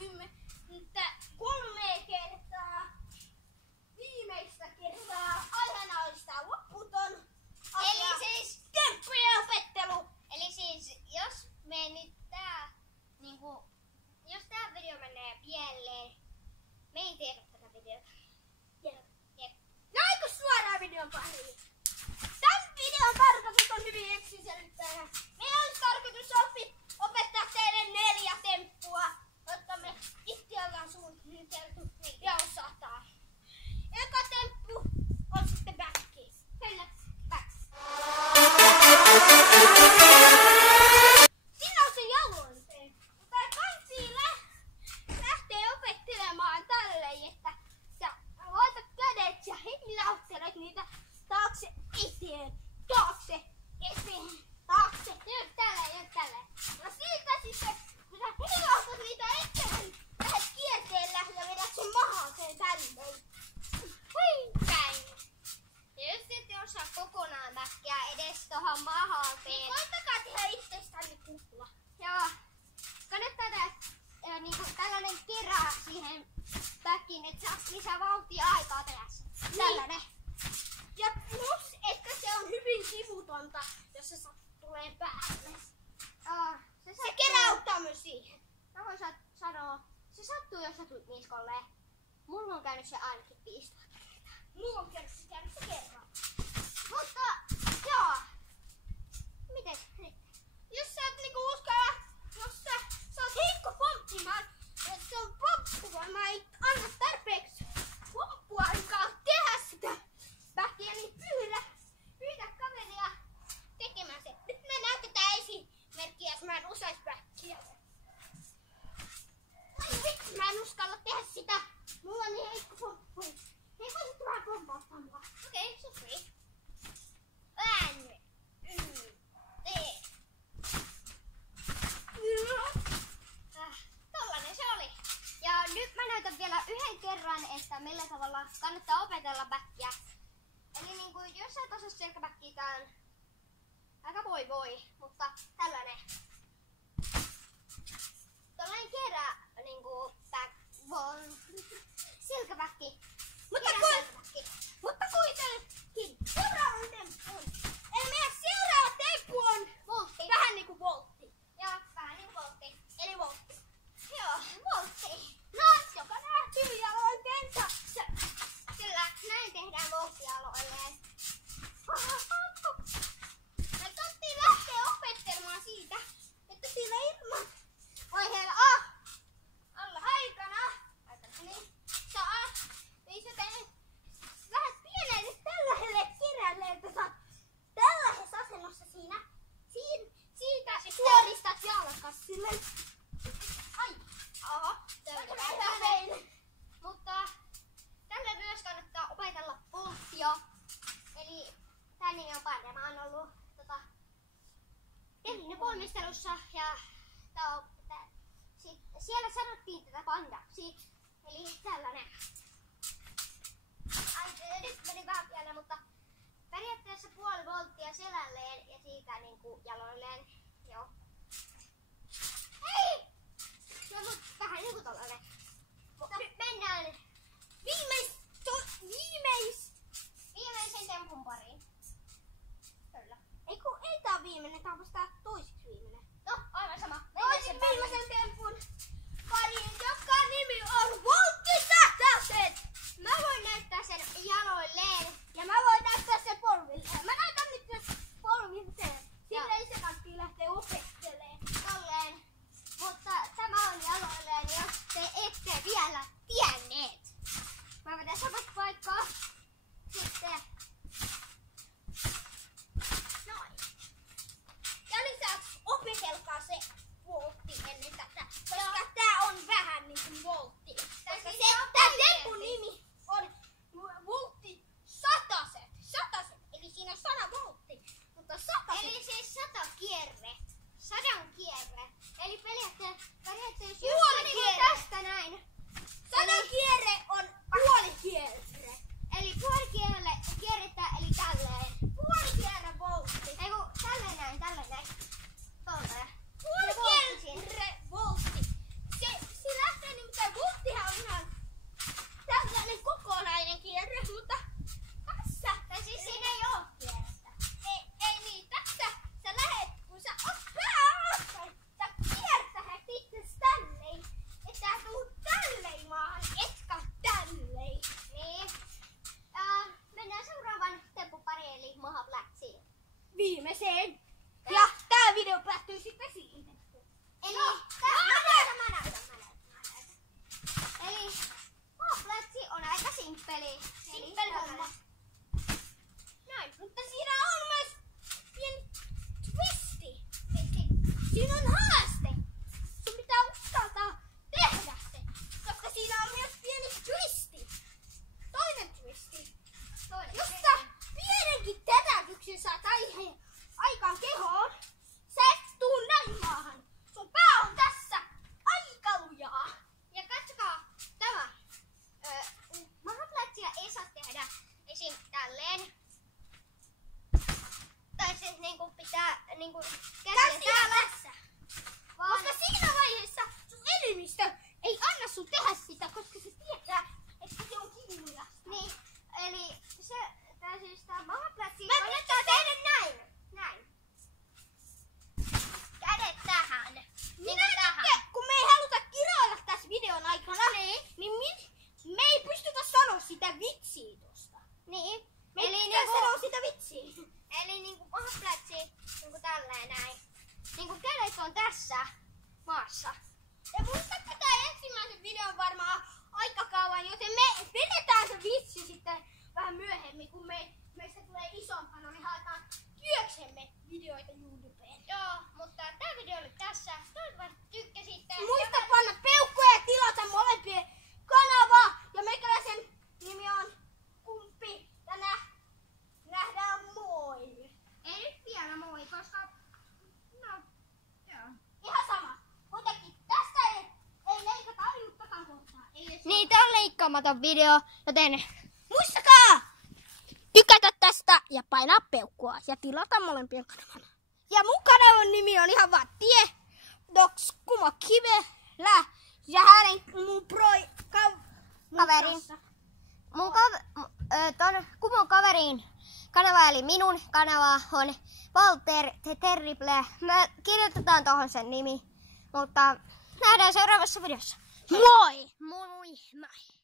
93 kertaa. Viimeistä kertaa. Aiheena oli sitä loputon. Eli siis temppujen opettelu. Eli siis jos me nyt niinku, jos tää video menee pieleen, me ei tehdä tätä videota. No eikö suoraan videon pariin? Tän videon tarkoitus on hyvin yksiselitteinen. Meidän olisi tarkoitus opettaa teille 4 temppua, jotta me itse ollaan suunniteltu ja osataan. Eka temppu on sitten backi. Kyllä, back. Siinä on se jaloin. Mutta kansi lähtee opettelemaan tälleen, että sä laitat kädet ja hilauttelet niitä taakse eteen, taakse eteen, taakse. Nyt tälleen. No siitä sitten, kun sä hilautat niitä eteen, lähdet kierteellä ja vedät sen mahaseen tälleen. Päin. Ja jos ette osaa kokonaan backia edes tohon mahaalteen. Niin koittakaa tehdä itsestänne kupla. Joo. Kannattaa tehdä niinku tällainen kerää siihen backiin, että saa lisää vauhtia aikaa tehdä se. Tällainen. Ja plus, että se on hyvin kivutonta, jos se tulee päälle. Se keräyttää myös siihen. Mä voin sanoa, se sattuu jos sä tulet niskolleen. Mulla on käynyt se ainakin 5 kertaa. Mulla on käynyt se kerran. Mutta, joo. Mites nyt? Jos sä et niinku uskalla, jos sä oot heikko pomppimaan, jos se on pomppuva, mä ei anna tarpeeksi pomppuaikaa tehdä sitä backia, niin pyydä kaveria tekemään se. Nyt me näytetään esimerkkiä, jos mä en osais backia. Miksi mä en uskalla tehdä sitä? Mulla on niin heikko pomppu. Hei, voisit vähän pomppauttaa mua. Okei, so free. Tollanen se oli. Ja nyt mä näytän vielä yhden kerran, että millä tavalla kannattaa opetella backia. Eli niinku, jos sä et osaa selkäbackia, tää on aika voi, mutta tällainen. Tollanen kerää niinku selkäbacki. Mutta kuitenkin seuraava temppu. Eli meidän seuraava temppu on Voltti. vähän niinku voltti. Ja vähän niinku voltti. Eli voltti. Joo, voltti. No, joka nähtyy jaloin kentässä. Kyllä, näin tehdään volttialoilleen. Me kannattiin lähteä opettelemaan siitä, että sillä ilman vaiheella alla aikana, niin sä teet vähän pienelle tällaiselle kirjalle, että sä oot tällaisessa asennossa siitä suoristat jalkas silleen. Ai, Mutta tällä myös kannattaa opetella volttia. Eli tän nimi on Panda. Mä oon ollut tehnyt valmistelussa ja siellä sanottiin tätä pandaksi. Eli tällainen. Nyt meni vähän pienellä, mutta periaatteessa puoli volttia selälleen ja siitä niinku jaloilleen. Joo. Hei! Se on vähän niinku tollanen. Mutta nyt mennään viimeisen tempun pariin. Kyllä. ei tää on viimeinen, tää on vasta toiseksi viimeinen. No, aivan sama. Toisen viimeisen tempun pariin, joka nimi on volttitähtäykset! Mä voin näyttää sen jaloilleen. Ja mä voin näyttää sen polvilleen. Mä näytän nyt sen polvilleen. Silleen se kannattaa lähteä opettelemaan. Tolleen. Mutta tämä on jaloilleen, jos te ette vielä tienneet. Mä vedän samat paikkaa. sen. Ja tää video päättyy sitten siihen. Eli, Mä näytän. eli Mahaplätsi on aika simppeli. Simppeli homma. Näin, mutta siinä on myös pieni twisti. Siinä on haaste. Sun pitää uskaltaa tehdä se, koska siinä on myös pieni twisti. Toinen twisti. Josta pienenkin terätyksen saat aikaan kehoon, sä et tuu näin maahan. Sun pää on tässä aika lujaa. Ja katsokaa tämä. Mahaplätsiä ei saa tehdä esim. Tälleen. Tai siis niinku pitää niinku käsiä Tässä. Koska siinä vaiheessa sun elimistö ei anna sun tehdä sitä, koska se tietää, että se on kivuja. Niin, eli se, tää siis tää mahaplätsi Mä kannattaa tehdä näin. Näin. Kädet tähän. Minä nyt, kun me ei haluta kiroilla tässä videon aikana, niin me ei pystytä sanoa sitä vitsiä tosta. Niin. Me ei Eli pystytä niinku, sanoa sitä vitsiä. eli niinku mahaplätsi niinku tälleen näin. Niinku kädet on tässä maassa. Ja muistatko tää ensimmäisen videon varmaan aika kauan, joten me vedetään se vitsi sitten vähän myöhemmin, kun meistä tulee isompana, niin haetaan työksemme videoita YouTubeen. Joo, mutta tää video oli tässä. Toivottavasti tykkäsitte. Muista panna peukkuja ja tilata molempien kanavaa. Ja meikäläisen nimi on Kumpi. Ja nähdään moi. Ei nyt vielä moi, koska... No, joo. Ihan sama. Kuitenkin tästä ei leikata ainuttakaan kohtaa. Ei edes. Niin, tää on leikkaamaton video, joten... Muistakaa tykätä tästä ja painaa peukkua ja tilata molempien kanavana. Ja mun kanavan nimi on ihan vaan Docs Kumo Kivelä ja mun Kaverin. Ton Kumon kaverin kanava eli minun kanava on Walter the Terrible. Me kirjoitetaan tohon sen nimi, mutta nähdään seuraavassa videossa. Moi! Moi! Moi!